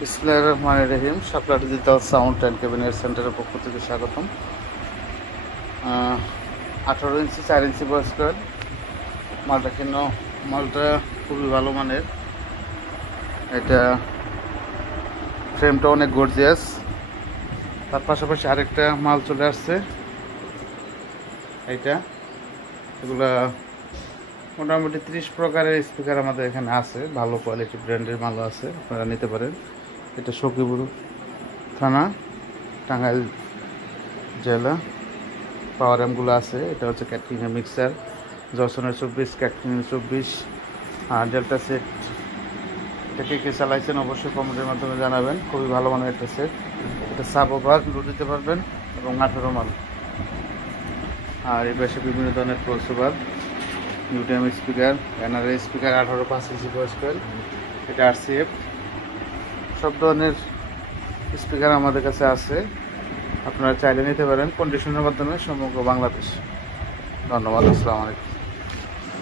বিসমিল্লাহির রহমানির রহিম। শাপলা digital sound and cabinet সেন্টারের পক্ষ থেকে স্বাগতম। 18 ইঞ্চি 4 ইঞ্চি বয়স্কার মালটা কেন, মালটা খুবই ভালো মানের। এটা ফ্রেমটা অনেক গর্জিয়াস। তার পাশাপাশি আরেকটা মাল চলে আসছে, এগুলা মোটামুটি 30 প্রকারের স্পিকার আমাদের এখানে আছে। ভালো কোয়ালিটি ব্র্যান্ডের মালও আছে, আপনারা নিতে পারেন। এটা সখীপুর থানা, টাঙ্গাইল জেলা। পাওয়ার অ্যাম্পগুলো আছে। এটা হচ্ছে ক্যাটরিনের মিক্সার, জর্সনের 24, ক্যাটরিনের 24 আর ডেল্টা সেট। এটা কে চালাইছেন অবশ্যই কমেন্টের মাধ্যমে জানাবেন। খুবই ভালো মানের একটা সেট। এটা সাব ওভার লোড দিতে পারবেন এবং 18 মাল। আর এই পাশে বিভিন্ন ধরনের cross over, UTM speaker, NRA speaker, 18 5 inch বয়স্কার। এটা আরসিএফ, সব ধরনের স্পিকার আমাদের কাছে আছে। আপনারা চাইলে নিতে পারেন কন্ডিশনের মাধ্যমে সমগ্র বাংলাদেশ। ধন্যবাদ। আসসালামু আলাইকুম।